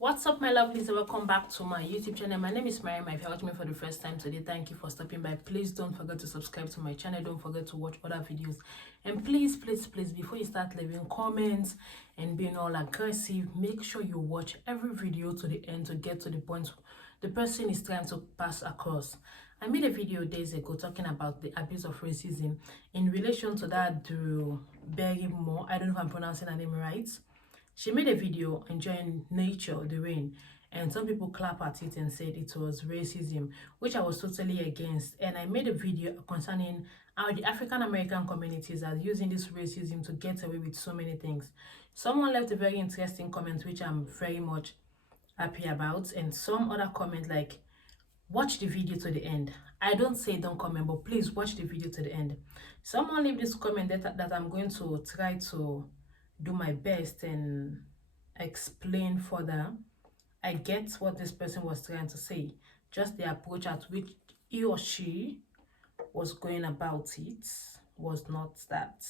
What's up, my lovelies? Welcome back to my YouTube channel. My name is Barrymore. If you're watching me for the first time today, thank you for stopping by. Please don't forget to subscribe to my channel. Don't forget to watch other videos. And please, before you start leaving comments and being all aggressive, make sure you watch every video to the end to get to the point the person is trying to pass across. I made a video days ago talking about the abuse of racism in relation to that Barrymore. I don't know if I'm pronouncing her name right. She made a video enjoying nature, the rain, and some people clap at it and said it was racism, which I was totally against. And I made a video concerning how the African American communities are using this racism to get away with so many things. Someone left a very interesting comment, which I'm very much happy about, and some other comment like, watch the video to the end. I don't say don't comment, but please watch the video to the end. Someone leave this comment that I'm going to try to do my best and explain further. I get what this person was trying to say, just the approach at which he or she was going about it was not that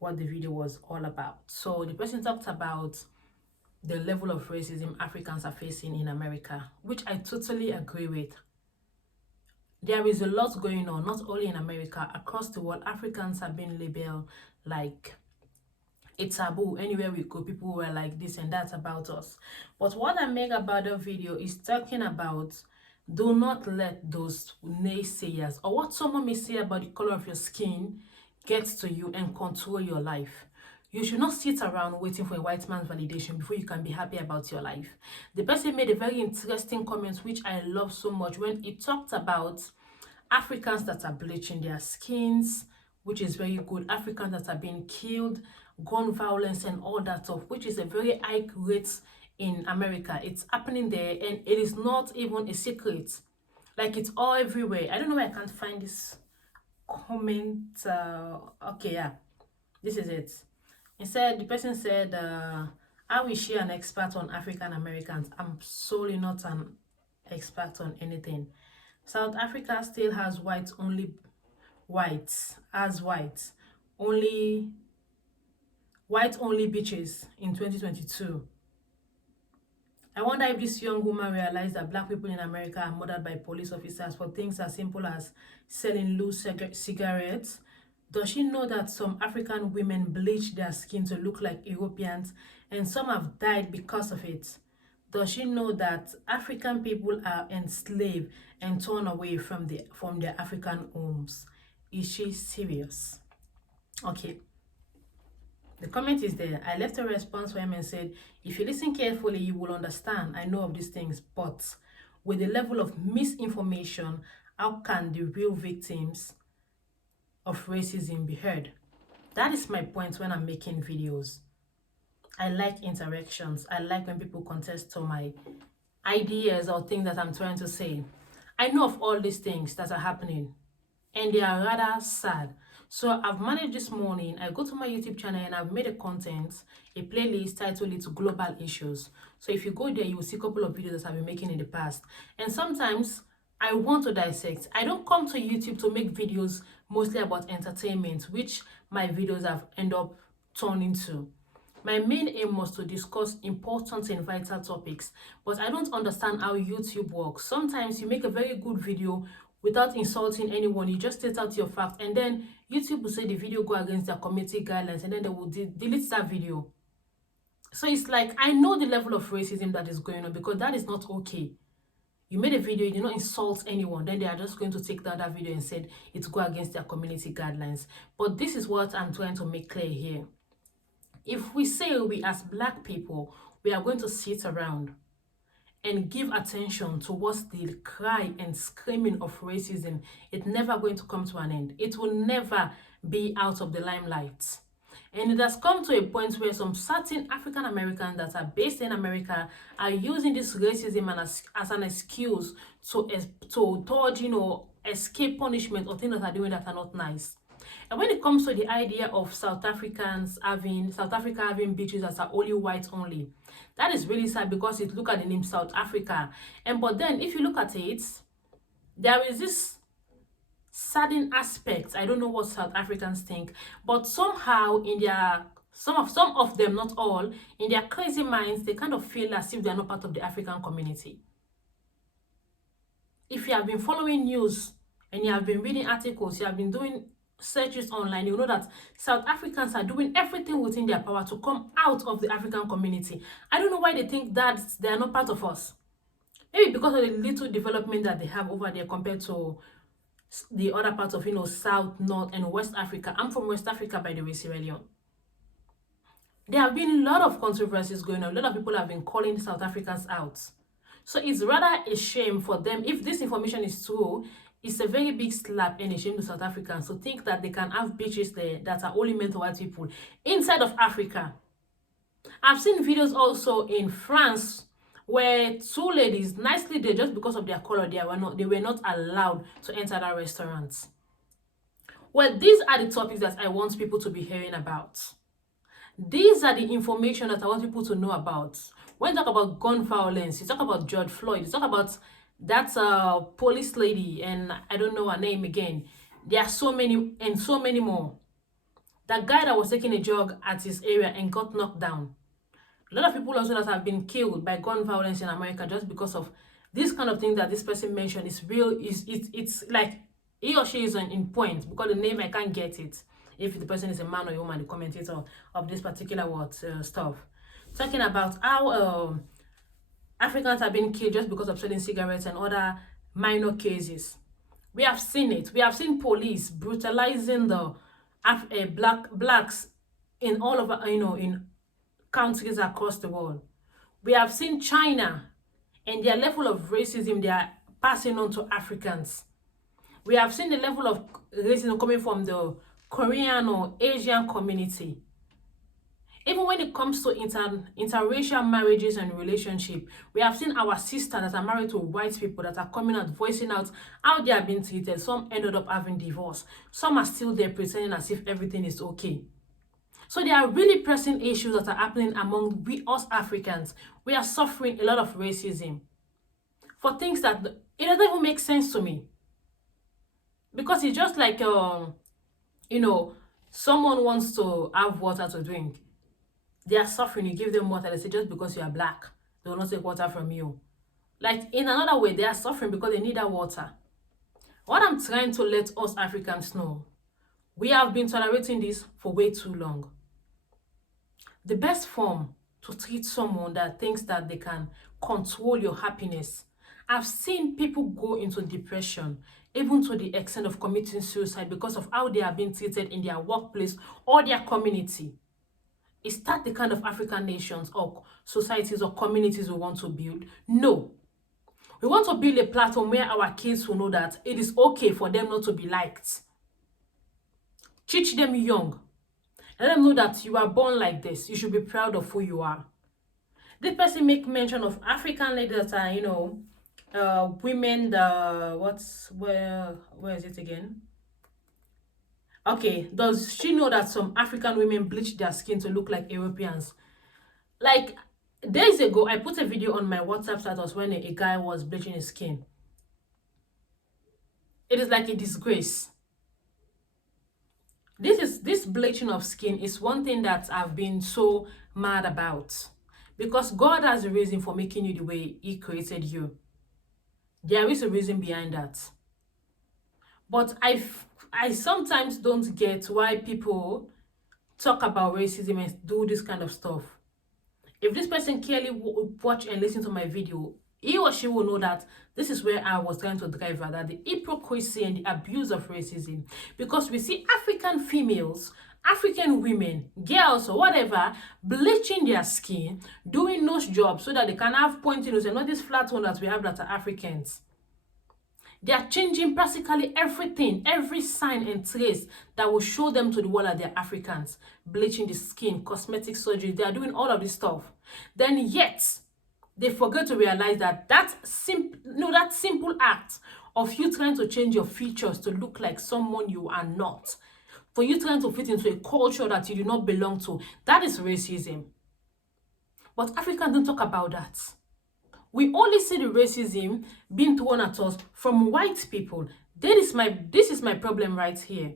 what the video was all about. So the person talked about the level of racism Africans are facing in America, which I totally agree with. There is a lot going on, not only in America, across the world. Africans are being labeled like a taboo. Anywhere we go, people were like this and that about us. But what I make about the video is talking about, do not let those naysayers or what someone may say about the color of your skin get to you and control your life. You should not sit around waiting for a white man's validation before you can be happy about your life. The person made a very interesting comment, which I love so much, when he talked about Africans that are bleaching their skins, which is very good. Africans that are being killed, gun violence and all that stuff, which is a very high rate in America. It's happening there and it is not even a secret. Like, it's all everywhere. I don't know why I can't find this comment. Okay, yeah, this is it. Instead, the person said, how is she an expert on African Americans? I'm solely not an expert on anything. South Africa still has only white only beaches in 2022. I wonder if this young woman realized that black people in America are murdered by police officers for things as simple as selling loose cigarettes. Does she know that some African women bleach their skin to look like Europeans and some have died because of it? Does she know that African people are enslaved and torn away from their African homes? Is she serious? Okay. The comment is there. I left a response for him and said, if you listen carefully, you will understand. I know of these things, but with the level of misinformation, how can the real victims of racism be heard? That is my point when I'm making videos. I like interactions. I like when people contest to my ideas or things that I'm trying to say. I know of all these things that are happening and they are rather sad. So I've managed this morning, I go to my YouTube channel and I've made a playlist titled it Global Issues. So if you go there, you will see a couple of videos that I've been making in the past. And sometimes I want to dissect. I don't come to YouTube to make videos mostly about entertainment, which my videos have ended up turning into. My main aim was to discuss important and vital topics, but I don't understand how YouTube works. Sometimes you make a very good video without insulting anyone, you just state out your fact, and then YouTube will say the video go against their community guidelines, and then they will delete that video. So it's like, I know the level of racism that is going on, because that is not okay. You made a video, you did not insult anyone, then they are just going to take down that video and said it go against their community guidelines. But this is what I'm trying to make clear here. If we say we as black people, we are going to sit around and give attention towards the cry and screaming of racism, it's never going to come to an end. It will never be out of the limelight. And it has come to a point where some certain African Americans that are based in America are using this racism as an excuse to dodge, escape punishment or things that are doing that are not nice. And when it comes to the idea of South Africa having beaches that are only white only, that is really sad, because look at the name South Africa. But then if you look at it, there is this saddening aspect. I don't know what South Africans think, but somehow in their Some of them, not all, in their crazy minds, they kind of feel as if they are not part of the African community. If you have been following news and you have been reading articles, you have been doing searches online, you know that South Africans are doing everything within their power to come out of the African community. I don't know why they think that they are not part of us. Maybe because of the little development that they have over there compared to the other parts of, South, North, and West Africa. I'm from West Africa, by the way, Sierra Leone. There have been a lot of controversies going on. A lot of people have been calling South Africans out. So it's rather a shame for them. If this information is true, it's a very big slap and a shame to South Africans to think that they can have beaches there that are only meant for white people inside of Africa. I've seen videos also in France where two ladies, nicely there, just because of their color, they were not allowed to enter that restaurant. Well, these are the topics that I want people to be hearing about. These are the information that I want people to know about. When you talk about gun violence, you talk about George Floyd, you talk about that police lady, and I don't know her name again. There are so many and so many more. That guy that was taking a jog at his area and got knocked down. A lot of people also that have been killed by gun violence in America just because of this kind of thing that this person mentioned is real. It's like he or she is in point, because the name I can't get it. If the person is a man or a woman, the commentator of this particular stuff. Talking about how Africans have been killed just because of selling cigarettes and other minor cases. We have seen it. We have seen police brutalizing the blacks in all of in countries across the world. We have seen China and their level of racism they are passing on to Africans. We have seen the level of racism coming from the Korean or Asian community. Even when it comes to interracial marriages and relationship, we have seen our sisters that are married to white people that are coming out, voicing out how they are being treated. Some ended up having divorce. Some are still there pretending as if everything is okay. So there are really pressing issues that are happening among us Africans. We are suffering a lot of racism for things that it doesn't even make sense to me. Because it's just like, someone wants to have water to drink. They are suffering. You give them water. They say just because you are black, they will not take water from you. Like in another way, they are suffering because they need that water. What I'm trying to let us Africans know, we have been tolerating this for way too long. The best form to treat someone that thinks that they can control your happiness. I've seen people go into depression, even to the extent of committing suicide because of how they are being treated in their workplace or their community. Is that the kind of African nations or societies or communities we want to build? No. We want to build a platform where our kids will know that it is okay for them not to be liked. Teach them young. Let them know that you are born like this. You should be proud of who you are. This person make mention of African ladies that are, women, where is it again? Okay, does she know that some African women bleach their skin to look like Europeans? Like, days ago, I put a video on my WhatsApp status when a guy was bleaching his skin. It is like a disgrace. This bleaching of skin is one thing that I've been so mad about. Because God has a reason for making you the way He created you. There is a reason behind that. But I sometimes don't get why people talk about racism and do this kind of stuff. If this person clearly watch and listen to my video, he or she will know that this is where I was trying to drive at, that the hypocrisy and the abuse of racism. Because we see African females, African women, girls or whatever, bleaching their skin, doing nose jobs so that they can have pointy nose and not this flat one that we have that are Africans. They are changing practically everything, every sign and trace that will show them to the world that they're Africans. Bleaching the skin, cosmetic surgery, they are doing all of this stuff. Then yet, they forget to realize that simple act of you trying to change your features to look like someone you are not, for you trying to fit into a culture that you do not belong to, that is racism. But Africans don't talk about that. We only see the racism being thrown at us from white people. This is my problem right here.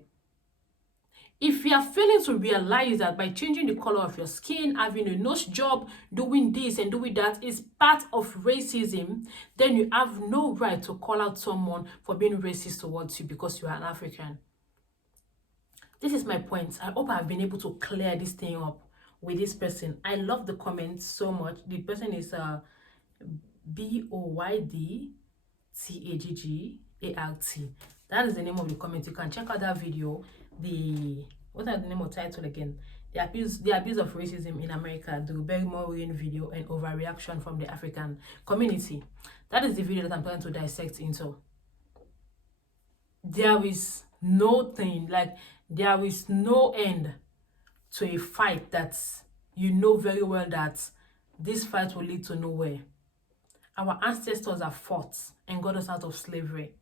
If you are failing to realize that by changing the color of your skin, having a nose job, doing this and doing that is part of racism, then you have no right to call out someone for being racist towards you because you are an African. This is my point. I hope I've been able to clear this thing up with this person. I love the comments so much. The person is BOYDTAGGART. That is the name of the comment. You can check out that video. What are the name of title again? The abuse of racism in America, the Barrymore video, and overreaction from the African community. That is the video that I'm trying to dissect into. There is no thing, like there is no end to a fight that you know very well that this fight will lead to nowhere. Our ancestors have fought and got us out of slavery.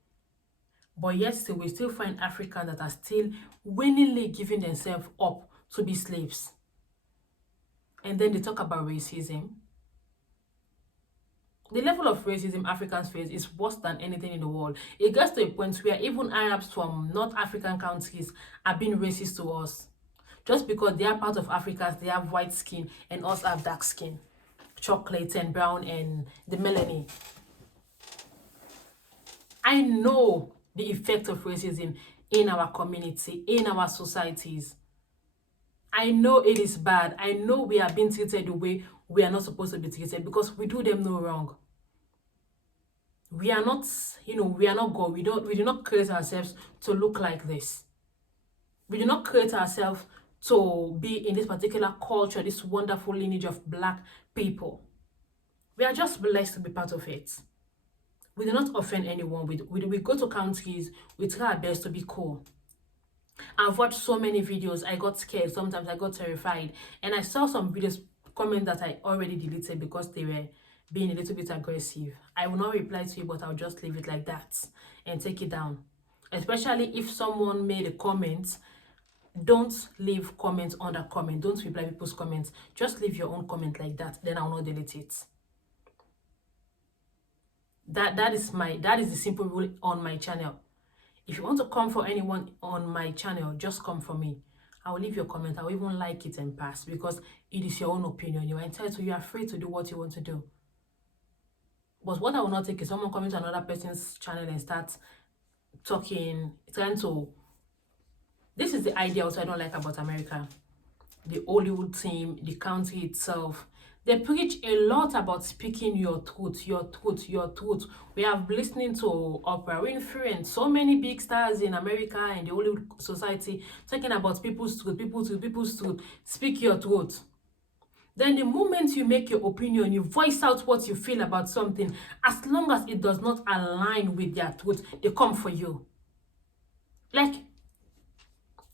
But yet still, we still find Africans that are still willingly giving themselves up to be slaves. And then they talk about racism. The level of racism Africans face is worse than anything in the world. It gets to a point where even Arabs from North African countries are being racist to us. Just because they are part of Africa, they have white skin and us have dark skin. Chocolate and brown and the melanin. I know the effect of racism in our community, in our societies. I know it is bad. I know we are being treated the way we are not supposed to be treated because we do them no wrong. We are not, we are not God. We do not create ourselves to look like this. We do not create ourselves to be in this particular culture, this wonderful lineage of Black people. We are just blessed to be part of it. We do not offend anyone. We go to countries, we try our best to be cool. I've watched so many videos. I got scared. Sometimes I got terrified. And I saw some videos, comments that I already deleted because they were being a little bit aggressive. I will not reply to you, but I'll just leave it like that and take it down. Especially if someone made a comment, don't leave comments under comment. Don't reply people's comments. Just leave your own comment like that. Then I'll not delete it. That is the simple rule on my channel. If you want to come for anyone on my channel, just come for me. I will leave your comment. I will even like it and pass because it is your own opinion. You are entitled to. You are free to do what you want to do. But what I will not take is someone coming to another person's channel and start talking, trying to. This is the idea also I don't like about America. The Hollywood team, the country itself. They preach a lot about speaking your truth, your truth, your truth. We have listening to Oprah Winfrey and so many big stars in America and the Hollywood society talking about people's truth, people's truth, people's truth. Speak your truth. Then the moment you make your opinion, you voice out what you feel about something, as long as it does not align with their truth, they come for you. Like,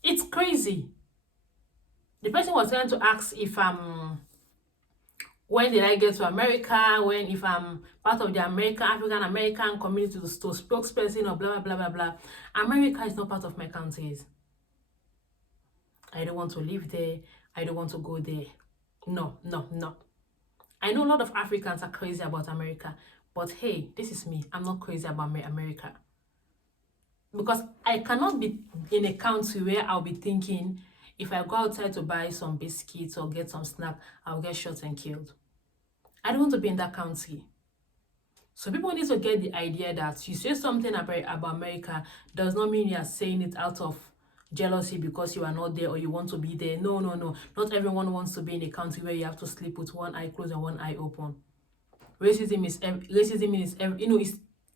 it's crazy. The person was trying to ask if when did I get to America, if I'm part of the African-American community to spokesperson or blah, blah, blah, blah, blah. America is not part of my countries. I don't want to live there. I don't want to go there. No. I know a lot of Africans are crazy about America, but hey, this is me. I'm not crazy about America. Because I cannot be in a country where I'll be thinking, if I go outside to buy some biscuits or get some snack, I'll get shot and killed. I don't want to be in that country. So people need to get the idea that you say something about America does not mean you are saying it out of jealousy because you are not there or you want to be there. No. Not everyone wants to be in a country where you have to sleep with one eye closed and one eye open. Racism is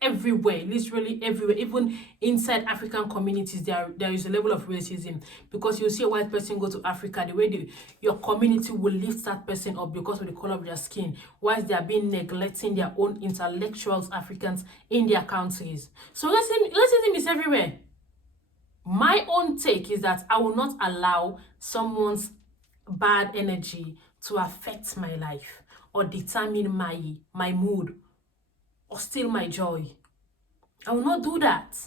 everywhere, literally everywhere. Even inside African communities, there is a level of racism because you see a white person go to Africa, the way your community will lift that person up because of the color of their skin, whilst they are being neglecting their own intellectuals, Africans in their countries. So racism is everywhere. My own take is that I will not allow someone's bad energy to affect my life or determine my mood or steal my joy. I will not do that.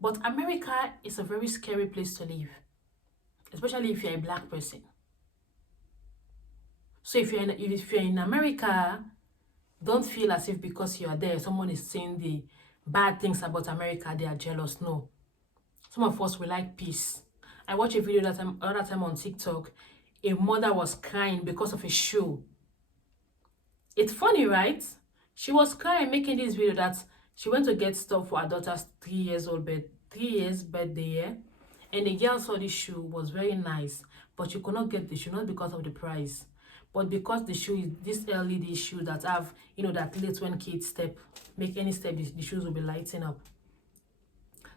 But America is a very scary place to live, especially if you're a Black person. So if you're in America, don't feel as if because you are there, someone is saying the bad things about America, they are jealous. No. Some of us, we like peace. I watched a video that time, another time on TikTok. A mother was crying because of a shoe. It's funny, right? She was crying making this video that she went to get stuff for her daughter's 3 years birthday, yeah? And the girl saw this shoe was very nice, but she could not get the shoe, not because of the price, but because the shoe is this LED shoe that have, that late when kids make any step, the shoes will be lighting up.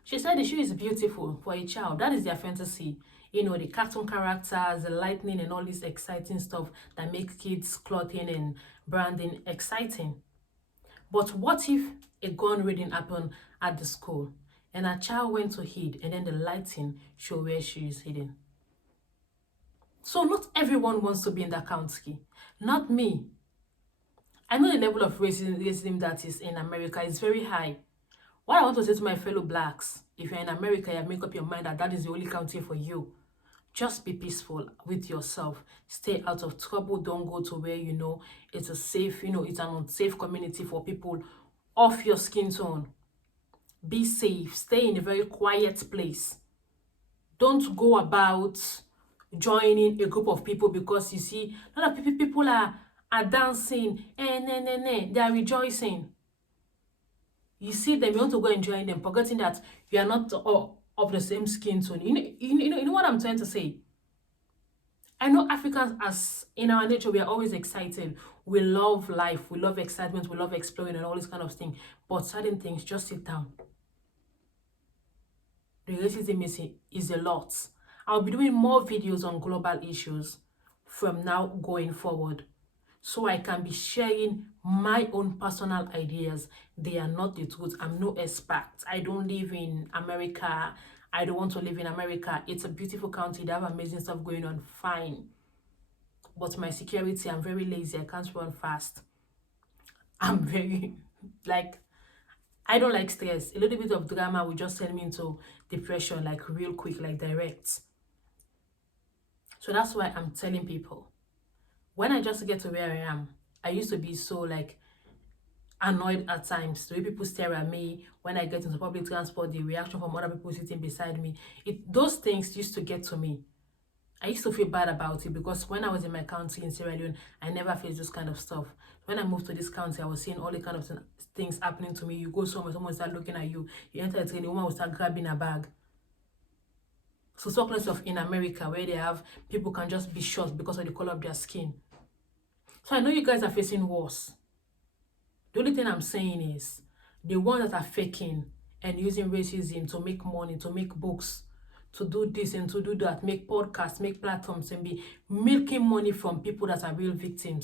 She said the shoe is beautiful for a child. That is their fantasy. The cartoon characters, the lightning, and all this exciting stuff that makes kids' clothing and branding exciting. But what if a gun raiding happened at the school and a child went to hide and then the lighting show where she is hidden? So not everyone wants to be in that county. Not me. I know the level of racism that is in America is very high. What I want to say to my fellow blacks, if you're in America, you make up your mind that that is the only country for you. Just be peaceful with yourself. Stay out of trouble. Don't go to where it's a safe, it's an unsafe community for people of your skin tone. Be safe. Stay in a very quiet place. Don't go about joining a group of people because you see a lot of people are dancing and they are rejoicing. You see them, you want to go and join them, forgetting that you are not of the same skin tone. You know what I'm trying to say? I know Africans, as in our nature, we are always excited. We love life, we love excitement, we love exploring and all this kind of thing. But certain things, just sit down. The racism is a lot. I'll be doing more videos on global issues from now going forward, so I can be sharing my own personal ideas. They are not the truth. I'm no expert. I don't live in America. I don't want to live in America. It's a beautiful country. They have amazing stuff going on. Fine. But my security, I'm very lazy. I can't run fast. I'm very, I don't like stress. A little bit of drama will just send me into depression, real quick, direct. So that's why I'm telling people, when I just get to where I am, I used to be so annoyed at times. The way people stare at me when I get into public transport, the reaction from other people sitting beside me, those things used to get to me. I used to feel bad about it because when I was in my country in Sierra Leone, I never faced this kind of stuff. When I moved to this country, I was seeing all the kind of things happening to me. You go somewhere, someone start looking at you. You enter a train, the woman will start grabbing a bag. So talk less of in America, where they have people can just be shot because of the color of their skin. So I know you guys are facing worse. The only thing I'm saying is the ones that are faking and using racism to make money, to make books, to do this and to do that, make podcasts, make platforms, and be milking money from people that are real victims.